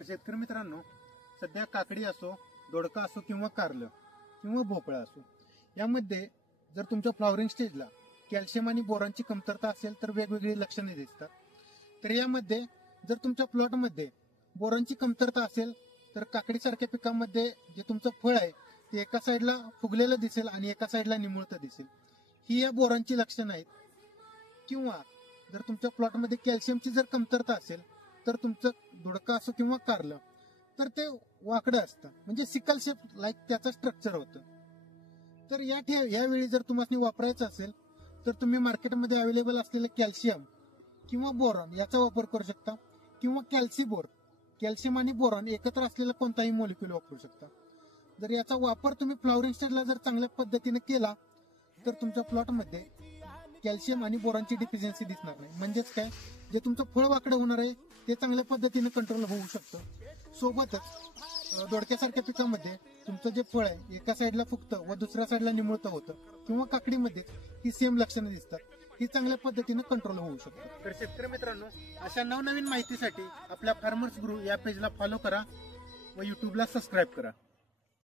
शेतकरी मित्रांनो, सध्या काकडी असो, दोडका असो किंवा कारलं किंवा भोपळा असो, यामध्ये जर तुमच्या फ्लॉवरिंग स्टेजला कॅल्शियम आणि बोरॉनची कमतरता असेल तर वेगवेगळी लक्षणे दिसतात. तर यामध्ये जर तुमच्या प्लॉटमध्ये बोरॉनची कमतरता असेल तर काकडीसारख्या पिकांमध्ये जे तुमचं फळ आहे ते एका साईडला फुगलेलं दिसेल आणि एका साईडला निमुळतं दिसेल. ही या बोरॉनची लक्षणं आहेत. किंवा जर तुमच्या प्लॉटमध्ये कॅल्शियमची जर कमतरता असेल तर तुमचं दोडका असो किंवा कारलं तर ते वाकडं असतं, म्हणजे सिकल शेप लाईक त्याचं स्ट्रक्चर होतं. तर यावेळी जर तुम्हाला वापरायचं असेल तर तुम्ही मार्केटमध्ये अवेलेबल असलेलं कॅल्शियम किंवा बोरॉन याचा वापर करू शकता, किंवा कॅल्सीबोर, कॅल्शियम आणि बोरॉन एकत्र असलेला कोणताही मॉलिक्यूल वापरू शकता. जर याचा वापर तुम्ही फ्लॉवरिंग स्टेजला जर चांगल्या पद्धतीने केला तर तुमच्या प्लॉटमध्ये कॅल्शियम आणि बोरॉनची डिफिशियन्सी दिसणार नाही. म्हणजेच काय, जे तुमचं फळ वाकडं होणार आहे ते चांगल्या पद्धतीने कंट्रोल होऊ शकतं. सोबतच दोडक्यासारख्या पिकामध्ये तुमचं जे फळ आहे एका साईडला फुगतं व दुसऱ्या साईडला निमुळतं होतं, किंवा काकडीमध्ये ही सेम लक्षणं दिसतात, ही चांगल्या पद्धतीने कंट्रोल होऊ शकतं. तर शेतकरी मित्रांनो, अशा नवनवीन माहितीसाठी आपल्या फार्मर्स गुरु या पेजला फॉलो करा व युट्यूबला सबस्क्राईब करा.